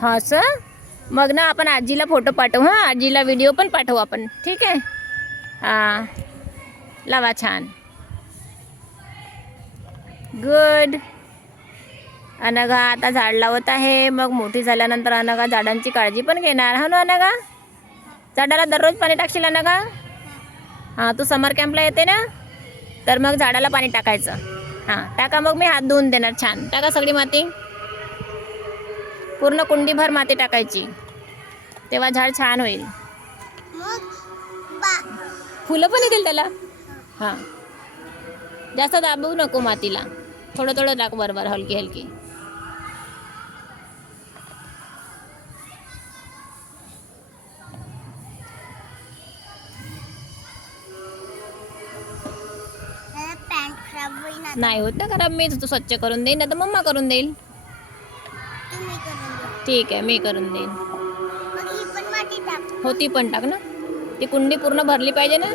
हा सर, मग ना आपण आजीला फोटो पाठवू. हां, आजीला व्हिडिओ पण पाठवू आपण. ठीक आहे. हां, लावा छान. गुड. अनघा आता झाड लावत आहे. मग मोठी झाल्यानंतर अनघा झाडांची काळजी पण घेणार. हा ना अनघा? झाडाला दररोज पाणी टाकशील अनघा? हां, तू समर कॅम्पला येते ना, तर मग झाडाला पाणी टाकायचं. हां, टाका. मग मी हात धुवून देणार. छान टाका सगळी माती. पूर्ण कुंडीभर माती टाकायची, तेव्हा झाड छान होईल. फुलं पण येतील त्याला. हां, जास्त दाबू नको मातीला, थोडं थोडं टाक. बरोबर, हलकी हलकी. नाही होत ना खराब. मी स्वच्छ करून देईन, नाही तर मम्मा करून देईल. ठीक आहे, मी करून देईन. हो, ती पण टाक ना. ती कुंडी पूर्ण भरली पाहिजे ना.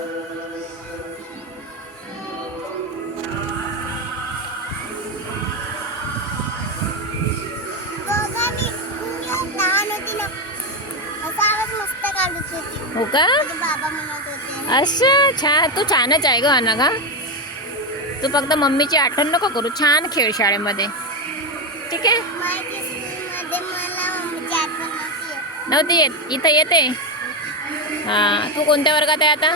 हो का? अच्छा, छान. तू छानच आहे ग अनघा. तू फक्त मम्मीची आठवण नको करू. छान खेळ शाळेमध्ये. ठीक आहे. नव्हती येत, इथं येते. हां, तू कोणत्या वर्गात आहे आता?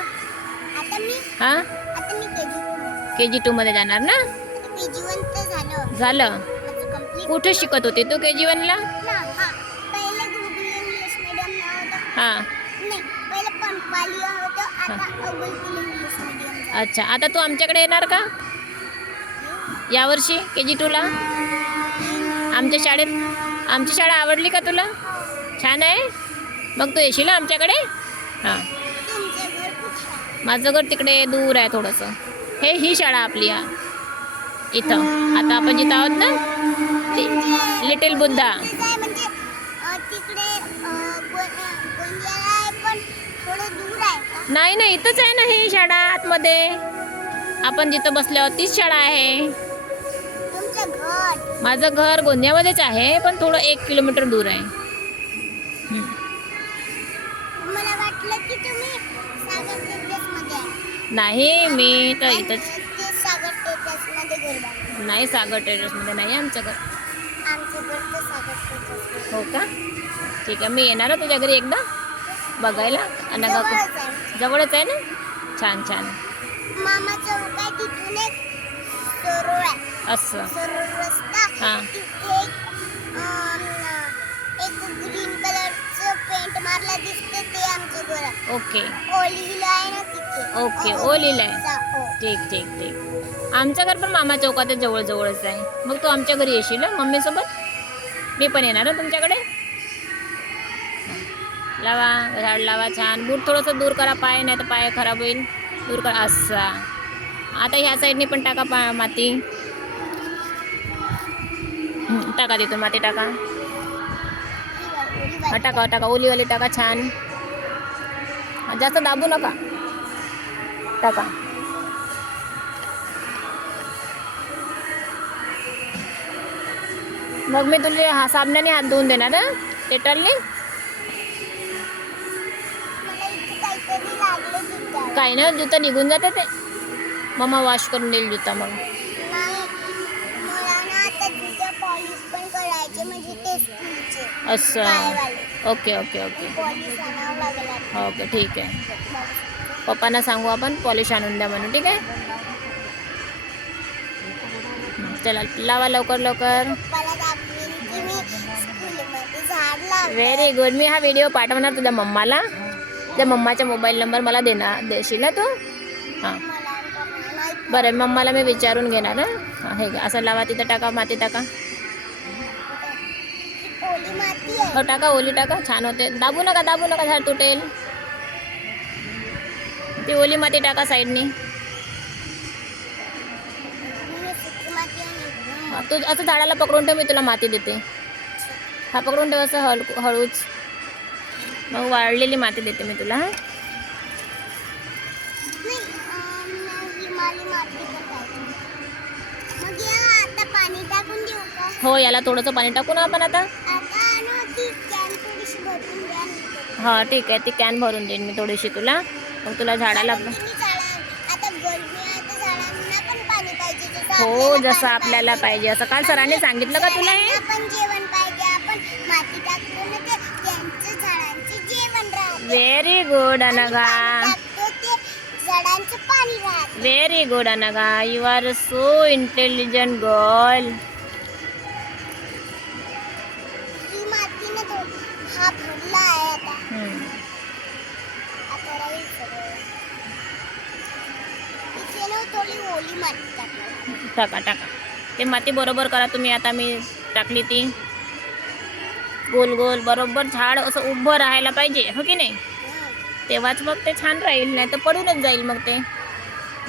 हां, KG2 मध्ये जाणार ना. झालं. कुठे शिकत होती तू KG1 ला? हां. अच्छा, आता तू आमच्याकडे येणार का यावर्षी KG2 ला? आमच्या शाळेत. आमची शाळा आवडली का तुला? छान आहे. मग तू येशील आमच्याकडे? हां, माझं घर तिकडे दूर आहे थोडंसं. ही शाळा आपली इथं. आता आपण जिथं आहोत ना, लिटिल बुद्धा. नाही नाही, इथंच आहे ना ही शाळा आतमध्ये. आपण जिथं बसले आहोत तीच शाळा आहे. माझं घर गोंदियामध्येच आहे, पण थोडं 1 किलोमीटर दूर आहे. नाही, मी तर इथंच. नाही, सागर टेरेसमध्ये नाही आमचं घर. हो का? ठीक आहे, मी येणार आहे तुझ्या घरी एकदा बघायला. अनघा जवळच आहे ना. छान छान. असं. हां. ग्रीन कलरचं पेंट मारला दिसते ते आमचं घर. ओके ओलीला आहे ना तिथे. ओके, ओलीला आहे. ठीक ठीक ठीक. आमचं घर पण मामा चौकात जवळच आहे. मग तू आमच्या घरी येशील मम्मीसोबत? मी पण येणार आहे तुमच्याकडे. लावा झाड, लावा छान. बूट थोडंसं दूर करा, पाय नाही तर पाय खराब होईल. दूर करा. असा. आता ह्या साईडने पण टाका माती. टाका तिथून माती टाका. टाका टाका, ओलीवाली टाका. छान. जास्त दाबू नका, टाका. मग मी तुला साबणाने हात धुवून देणार ना, डेटॉलने. काही ना, जुता निघून जाते ते. मम्मा वॉश करून देईल जुता. मग असं. ओके ओके ओके ओके, ठीक आहे. पप्पांना सांगू आपण पॉलिश आणून द्या म्हणून. ठीक आहे, चला लावा लवकर लवकर. Very good. मी हा व्हिडिओ पाठवणार तुझ्या मम्माला. त्या मम्माचा मोबाईल नंबर मला देशील ना तू? हां, बरं. मम्माला मी विचारून घेणार. हां, हे असं लावा. तिथं टाका माती, टाका. हो, टाका ओली टाका. छान होते. दाबू नका, दाबू नका, झाड तुटेल. ती ओली माती टाका साईडनी. तू असं झाडाला पकडून ठेव, मी तुला माती देते. हा, पकडून ठेव असं हळूच. मग वाळलेली माती देते मी तुला. हां, हो, याला थोडंसं पाणी टाकू ना आपण आता. हा ठीक आहे, ती कॅन भरून देईन मी थोडीशी तुला. मग तुला झाडाला आता गरमी आहे तर झाडांना पण पाणी पाहिजे हो, जसं पाणी आपल्याला पाहिजे असं. काल सरांनी सांगितलं का तुला हे? आपण जेवण पाहिजे, आपण माती टाकतो ना ते त्यांचं झाडांचे जेवण राहते. व्हेरी गुड आणि अनघा. पाणी टाकतो ते झाडांचं पाणी राहते. Very good Anagha. You are so intelligent girl. ही माती ना तो हा भरला आहे आता. आता राहील सगळं. इथे ना थोडी ओली माती टाकणार. टाका टाका. ते माती बरोबर करा तुम्ही. आता मी टाकली ती गोल गोल बरोबर. झाड असं उभं राहायला पाहिजे, हो की नाही? तेव्हाच मग ते छान राहील, नाही तर पडूनच जाईल मग ते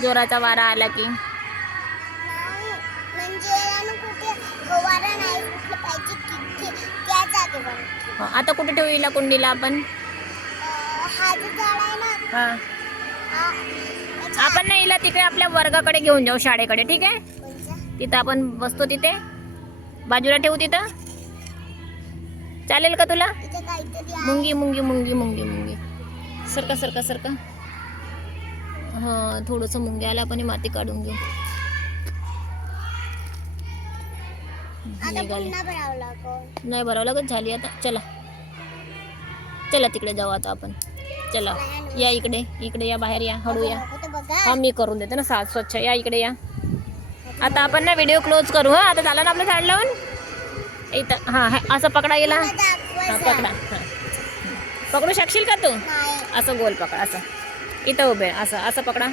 जोराचा वारा आला की. नाही, म्हणजे याला कुठे फवारा नाही कुठलं पाहिजे की त्या जागेवर. आता कुठे ठेवू हिला कुंडीला आपण? हा जो झाड आहे ना हा, हा आपण ना हिला तिकडे आपल्या वर्गाकडे घेऊन जाऊ, शाळेकडे. ठीक आहे, कोणचा? तिथं आपण बसतो, तिथे बाजूला ठेवू. तिथं चालेल का तुला? इथे काहीतरी आहे. मुंगी मुंगी मुंगी मुंगी मुंगी. सरका सरका सरका. हां, थोडंसं मुंग्याला पण ही माती काढून घेऊ. आता निघाली. पुन्हा भरावं लागेल. नाही भरावं लागत, झाली आता. चला चला तिकडे जाऊ आता आपण. चला या इकडे, इकडे या, बाहेर या, हळू या. नको तर बघा. हा, मी करून देते ना साफ स्वच्छ. या इकडे या. आता आपण ना व्हिडिओ क्लोज करू. हा, आता झालं ना आपलं झाड लावून. इथं हां, असं पकडा गेला. मला दाखवा हां, झाड. पकडा. हां, पकडू शकशील का तू? नाही. असं गोल पकड. असं इथं उभे, असं असं पकडा.